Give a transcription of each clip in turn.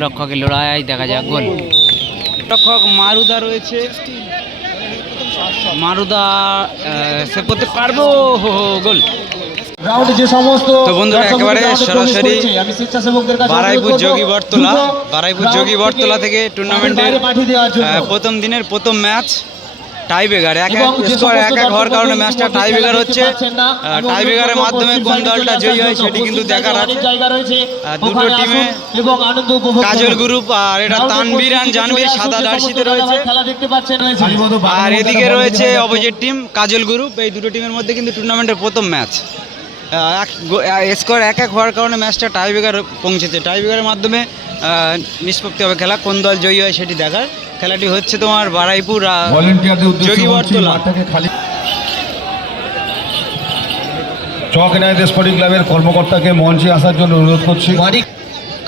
গোলরক্ষকের লড়াই, দেখা যাক গোল। গোলরক্ষক মারুদা রয়েছে, মারুদা সেভ করতে পারবো, গোল। তো বন্ধুরা একেবারে সরাসরি বারাইপুর যোগী বটতলা থেকে টুর্নামেন্টের প্রথম দিনের প্রথম ম্যাচ টাই ব্রেকার, স্কোর 1-1 হওয়ার কারণে ম্যাচটা টাই ব্রেকার হচ্ছে। টাই ব্রেকারের মাধ্যমে কোন দলটা জয়ী হয় সেটি কিন্তু দেখার আছে। দুটো টিমে কাজল গ্রুপ আর এটা তানভীর আর জানভীর সাদা জার্সিতে রয়েছে, আর এদিকে রয়েছে অপোজিট টিম কাজল গ্রুপ। এই দুটো টিমের মধ্যে কিন্তু টুর্নামেন্টের প্রথম ম্যাচ, স্কোর 1-1 হওয়ার কারণে ম্যাচটা টাই ব্রেকার পৌঁছেছে। টাই ব্রেকারের মাধ্যমে নিষ্পত্তি হবে খেলা, কোন দল জয়ী হয় সেটি দেখার। খেলাটি হচ্ছে তোমার বারাইপুর যোগী বটতলা। চক এনায়েত স্পোর্টিং ক্লাবের কর্মকর্তাকে মঞ্চে আসার জন্য অনুরোধ করছি।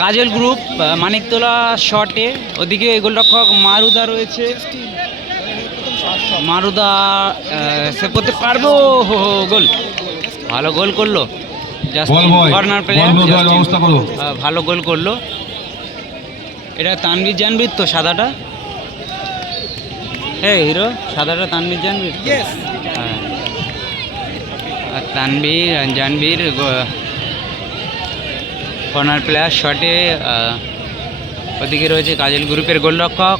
কাজল গ্রুপ মানিকতলা শটে, ওদিকে গোলরক্ষক মারুদা রয়েছে, মারুদা সেভ করতে পারবো, গোল। ভালো গোল করলো, কর্নার প্লেয়ার ভালো গোল করলো। এটা তানভীর জানভীর তো সাদাটা, হ্যাঁ হিরো সাদাটা তানভীর জানভীর, হ্যাঁ তানভীর জানভীর কর্নার প্লেয়ার শটে। ওদিকে রয়েছে কাজল গ্রুপের গোলরক্ষক,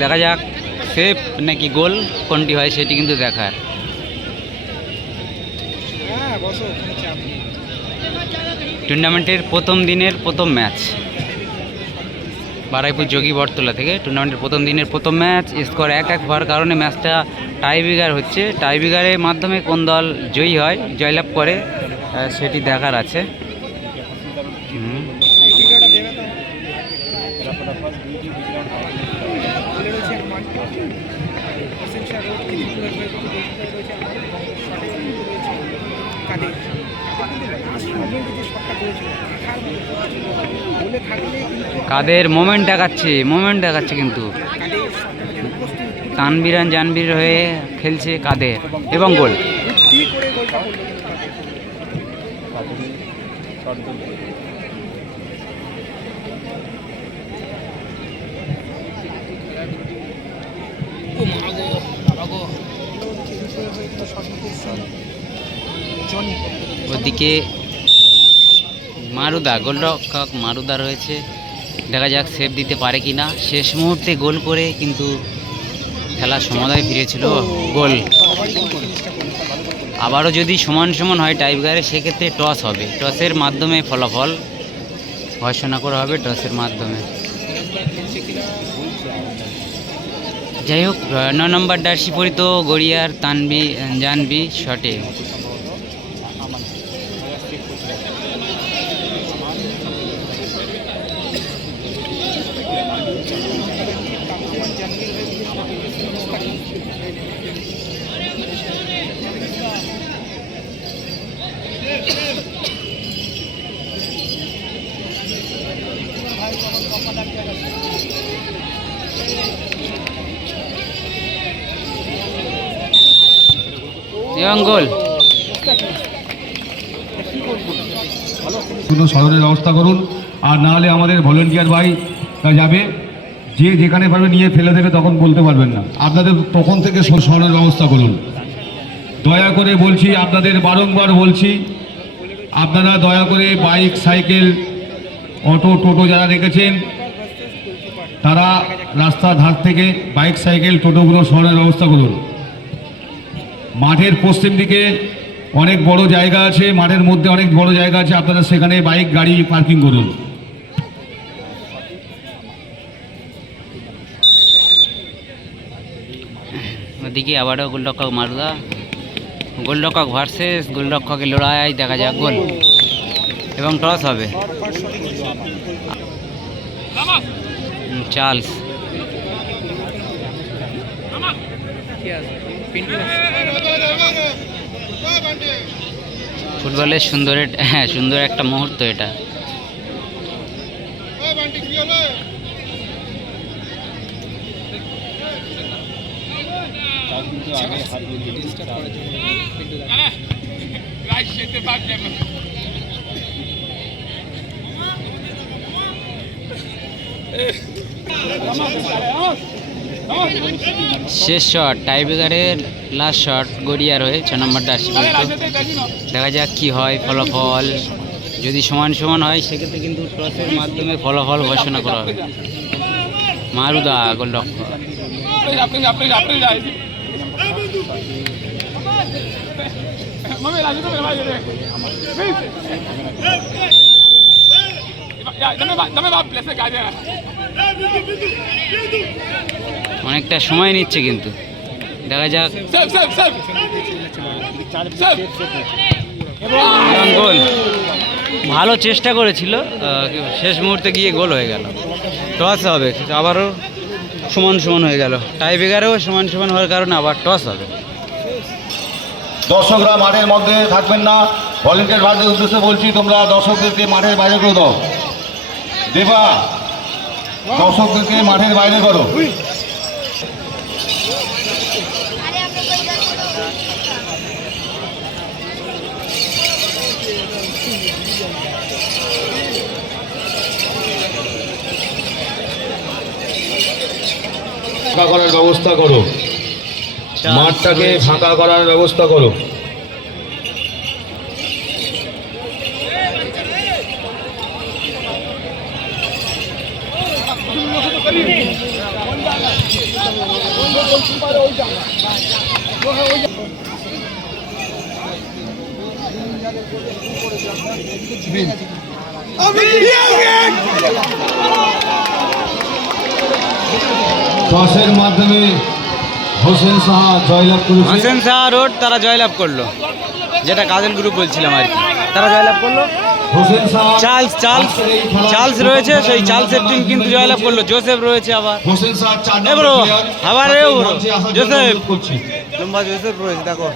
দেখা যাক সেভ নাকি গোল কোনটি হয় সেটি কিন্তু দেখার। টুর্নামেন্টের প্রথম দিনের প্রথম ম্যাচ বারাইপুর যোগী বটতলা থেকে টুর্নামেন্টের প্রথম দিনের প্রথম ম্যাচ, স্কোর 1-1 হওয়ার কারণে ম্যাচটা টাই ব্রেকার হচ্ছে। টাই ব্রেকারের মাধ্যমে কোন দল জয়ী হয়, জয়লাভ করে সেটি দেখার আছে। কাদের মোমেন্ট দেখাচ্ছে কিন্তু তানভীর আর জানভীর হয়ে খেলছে কাদের, এবং গোল। ওদিকে মারুদা গোলরক্ষক মারুদা রয়েছে, দেখা যাক সেভ দিতে পারে কিনা। শেষ মুহূর্তে গোল করে কিন্তু খেলার সমাধায় ফিরেছিল, গোল। আবারও যদি সমান সমান হয় টাই ব্রেকারে সেক্ষেত্রে টস হবে, টসের মাধ্যমে ফলাফল ঘোষণা করা হবে, টসের মাধ্যমে। যাই হোক 9 নম্বর জার্সি পরিত গড়িয়ার তানভীর জানভীর শটে, এবং গোল। সদরের ব্যবস্থা করুন, আর না হলে আমাদের ভলেন্টিয়ার ভাই যাবে, যে যেখানে পারবে নিয়ে ফেলে দেবে, তখন বলতে পারবেন না। আপনাদের তখন থেকে সদরের ব্যবস্থা করুন, দয়া করে বলছি, আপনাদের বারংবার বলছি, আপনারা দয়া করে বাইক সাইকেল অটো টোটো যারা রেখেছেন তারা রাস্তার ধার থেকে বাইক সাইকেল টোটোগুলো সরানোর ব্যবস্থা করুন। মাঠের পশ্চিম দিকে অনেক বড় জায়গা আছে, মাঠের মধ্যে অনেক বড় জায়গা আছে, আপনারা সেখানে বাইক গাড়ি পার্কিং করুন। ওদিকে আবারও গোলরক্ষক মারুদা, গোলরক্ষক ভার্সেস গোলরক্ষকের লড়াই, দেখা যাক গোল, এবং টস হবে। চার্লস ফুটবলের সুন্দর একটা মুহূর্ত এটা। শেষ শট টাইব্রেকারের লাস্ট শট গড়িয়ার হয়ে 6 নম্বর জার্সি পর্যন্ত। দেখা যাক কি হয় ফলাফল। যদি সমান সমান হয় সেক্ষেত্রে কিন্তু টসের মাধ্যমে ফলাফল ঘোষণা করা হবে। মারুদা গোলরক্ষক। অনেকটা সময় নিচ্ছে কিন্তু দেখা যাক। গোল ভালো চেষ্টা করেছিল, শেষ মুহূর্তে গিয়ে গোল হয়ে গেল। টস হবে, আবারও সমান সমান হয়ে গেল। টাই ব্রেকারেও সমান সমান হওয়ার কারণে আবার টস হবে। দর্শকরা মাঠের মধ্যে থাকবেন না, ভলেন্টিয়ার ভাইদের উদ্দেশ্যে বলছি, তোমরা দর্শকদেরকে মাঠের বাইরে করে দাও। দেবা, দর্শকদেরকে মাঠের বাইরে করো। ফাঁকা করার ব্যবস্থা করো, মাঠটাকে ফাঁকা করার ব্যবস্থা করো। টসের মাধ্যমে হোসেন সাহা জয়লাভ করেছে। হোসেন সাহা রোড তারা জয়লাভ করলো, যেটা কাজল গ্রুপ বলছিলাম আর কি। তারা জয়লাভ করলো। হোসেন সাহা চার্লস রয়েছে, সেই চার্লসের টিম কিন্তু জয়লাভ করলো। জোসেফ রয়েছে আবার। হোসেন সাহা 4 এ ব্রো, নম্বর প্লেয়ার। আবার এও ব্রো, মঞ্চে আসার জন্য জোসেফ অনুরোধ করছি। লম্বা জোসেফ রয়েছে দেখো।